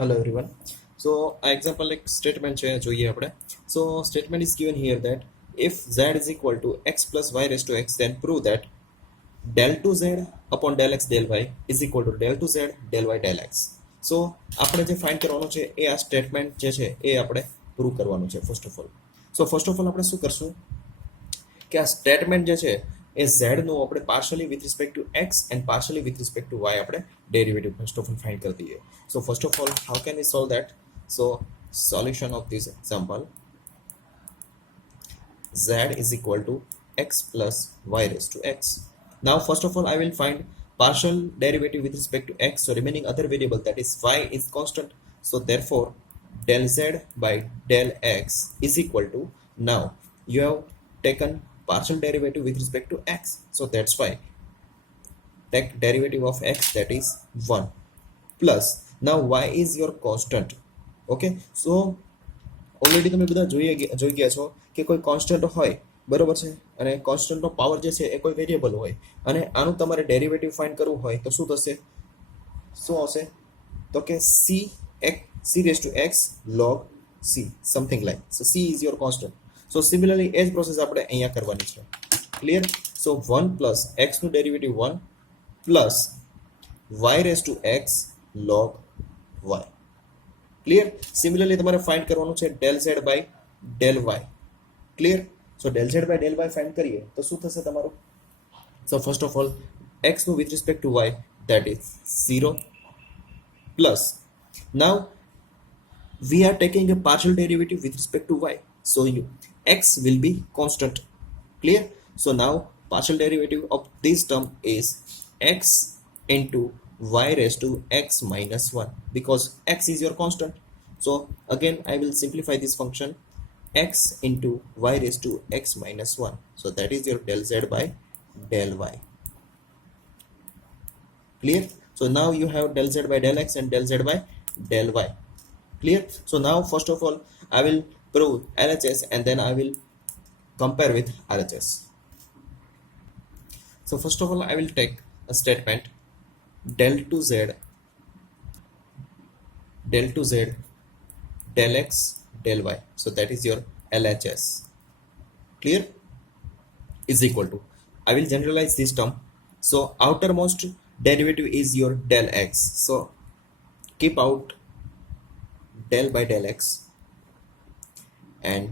Hello everyone. So example like statement છે જોઈએ આપણે. So statement is given here that if z is equal to x plus y raised to x, then prove that del 2z upon del x del y is equal to del 2z del y del x. So આપણે જે ફાઇન્ડ કરવાનું છે એ આ સ્ટેટમેન્ટ જે છે એ આપણે પ્રૂવ કરવાનું છે first of all. So first of all આપણે શું કરશું કે આ સ્ટેટમેન્ટ જે છે એ z નું આપણે partially with respect to x and partially with respect to y આપણે derivative first of all find કરી દઈએ. So first of all, how can we solve that? So solution of this example, z is equal to x plus y raised to x. Now first of all I will find partial derivative with respect to x, so remaining other variable, that is y, is constant. So therefore del z by del x is equal to, now you have taken partial derivative with respect to x, so that's why take derivative of x, that is 1, plus now y is your constant. Okay, so already તમે બધા જોઈ ગયા છો કે કોઈ કોન્સ્ટન્ટ હોય, બરોબર છે, અને કોન્સ્ટન્ટનો પાવર જે છે એ કોઈ વેરિયેબલ હોય અને આનું તમારે ડેરિવેટિવ ફાઇન્ડ કરવું હોય તો શું થશે, શું આવશે, તો કે c raised to x log c, something like. So c is your constant. So similarly એ જ પ્રોસેસ આપણે અહીંયા કરવાની છે. ક્લિયર? So 1 plus x નું ડેરિવેટિવ 1 plus y raised to x log y. Clear? Similarly તમારે ફાઇન્ડ કરવાનું છે del z by del y. Clear? So del z by del y find કરીએ તો શું થશે તમારું? So first of all x નું with respect to y, that is 0, plus now we are taking a partial derivative with respect to y, so x will be constant. Clear? So now partial derivative of this term is x into y raised to x minus 1, because x is your constant. So again I will simplify this function, x into y raised to x minus 1, so that is your del z by del y. Clear? So now you have del z by del x and del z by del y. Clear? So now first of all I will prove LHS and then I will compare with RHS. So first of all I will take a statement del 2z del x del y, so that is your LHS. Clear? Is equal to, I will generalize this term, so outermost derivative is your del x, so keep out del by del x and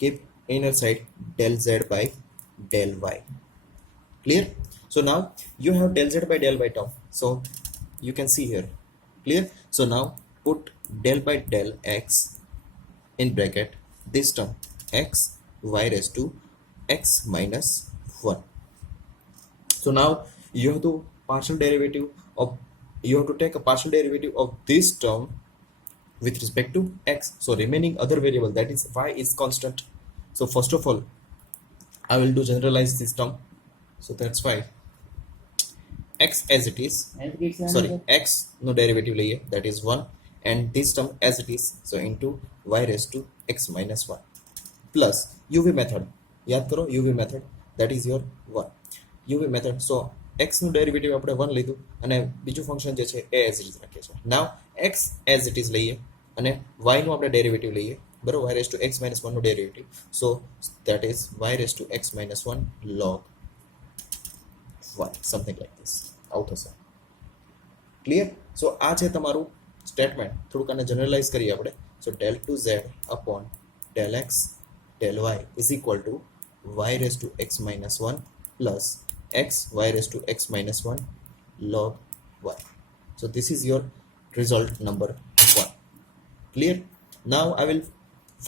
keep inner side del z by del y. Clear? So now you have del z by del y term, so you can see here. Clear? So now put del by del x in bracket this term, x y raised to x minus 1. So now you have to take a partial derivative of this term with respect to x, so remaining other variable, that is y, is constant. So first of all I will do generalize this term, so that's why x as it is, sorry, x no derivative layer, that is 1, and this term as it is, so into y raised to x minus 1, plus uv method, याद करो uv method, that is your 1 uv method. So x નું ડેરિવેટિવ આપણે 1 લીધું અને બીજું ફંક્શન જે છે એ as it is રાખીએ છીએ. Now x as it is લઈએ અને y નું આપણે ડેરિવેટિવ લઈએ, બરોબર, y raised to x minus 1 નું derivative, so that is y raised to x minus 1 log y, something like this આવું થશે. ક્લિયર? સો આ છે તમારું સ્ટેટમેન્ટ. થોડુંક આને જનરલાઇઝ કરીએ આપણે. સો del 2z upon del x del y is equal to y raised to x minus 1 plus x y raised to x minus 1 log y. So this is your result number 1. Clear? Now I will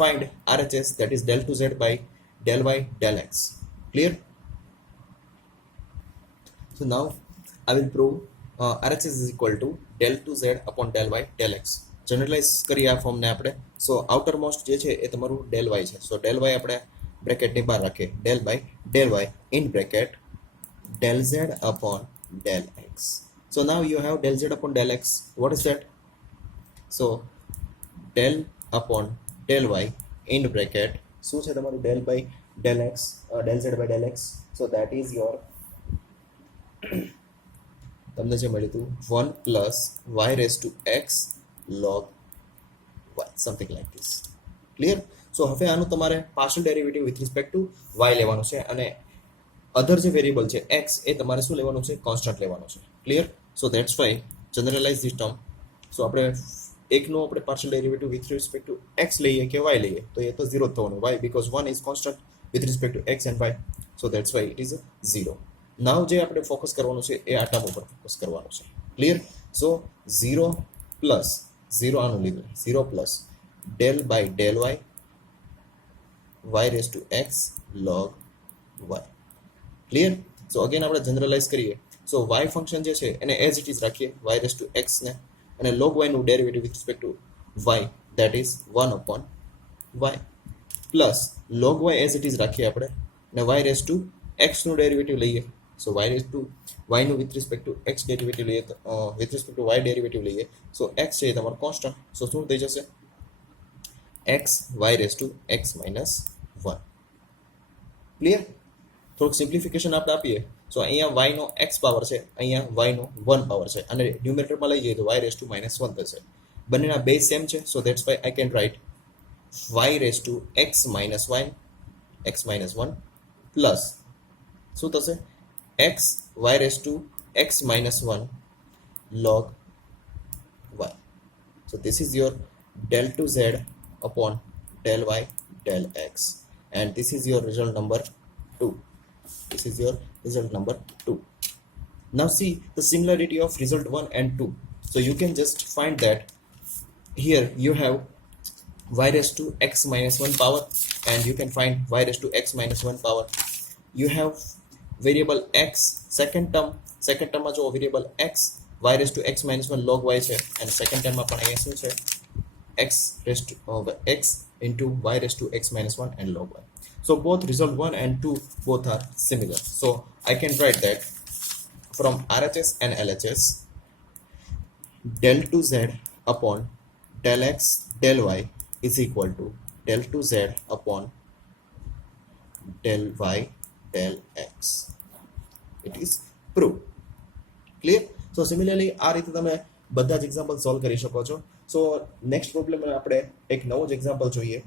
find RHS, that is del 2z by del y del x. Clear? So now I will prove RHS is equal to del 2z upon del y del x. Generalise કરીએ આ ફોર્મને આપણે. સો આઉટરમોસ્ટ જે છે એ તમારું del y છે, સો del y આપણે બ્રેકેટની બહાર રાખીએ, del by del y in bracket del z upon del x. So now you have del z upon del x. What is that? So del upon del y in bracket શું છે તમારું del by del x, del z by del x, so that is your તમને જે મળ્યું હતું 1 plus y raise to x log y, something like this. Clear? So હવે આનું તમારે partial derivative with respect to y લેવાનું છે અને અધર જે વેરિયેબલ છે x એ તમારે શું લેવાનું છે? કોન્સ્ટન્ટ લેવાનું છે. Clear? So that's why generalize this term. So આપણે એકનો આપણે partial derivative with respect to x લઈએ કે y લઈએ તો એ તો 0 જ થવાનું. Why because 1 is constant with respect to x and y. So that's why it is 0. Now જે આપણે ફોકસ કરવાનું છે એ આ ટર્મ ઉપર ફોકસ કરવાનું છે. ક્લિયર? સો 0 પ્લસ 0 આનું લીધું 0 plus del by del y raised to x log y. Clear? સો અગેન આપણે જનરલાઇઝ કરીએ. સો y ફંક્શન જે છે એને એઝ ઇટ ઇઝ રાખીએ y raised to x ને, અને log y નું derivative with respect to y that is 1 upon y plus log y as it is રાખીએ આપણે અને y raised to x નું ડેરિવેટિવ લઈએ. So y raised to y નું with respect to x derivative લઈએ with respect to y derivative લઈએ. So x છે એ તમારો કોન્સ્ટન્ટ. સો શું થઈ જશે? x y raised to x minus 1. ક્લિયર? થોડુંક સિમ્પ્લિફિકેશન આપણે આપીએ. સો અહીંયા y નો x પાવર છે, અહીંયા y નો 1 પાવર છે અને ન્યુમેરેટરમાં લઈ જઈએ તો y raised to minus 1 થશે. બંનેના બેઝ સેમ છે. સો that's why I can write y raised to x minus 1 પ્લસ શું થશે? x y raised to x minus 1 log y. So this is your del 2z upon del y del x, and this is your result number 2. This is your result number 2. Now see the similarity of result 1 and 2. So you can just find that here you have y raised to x minus 1 power, and you can find y raised to x minus 1 power. You have variable x, second term માં જો variable x y raised to x minus 1 log y છે, and second term માં પણ અહીંયા શું છે? x raised to x into y raised to x minus 1 and log y. So both result 1 and 2 both are similar. So I can write that from RHS and LHS del 2z upon del x del y is equal to del 2z upon del y del x. It is proved. Clear? So similarly આ રીતે તમે બધા જ example solve કરી શકો છો. So next problem આપણે એક નવો જ એક્ઝામ્પલ જોઈએ.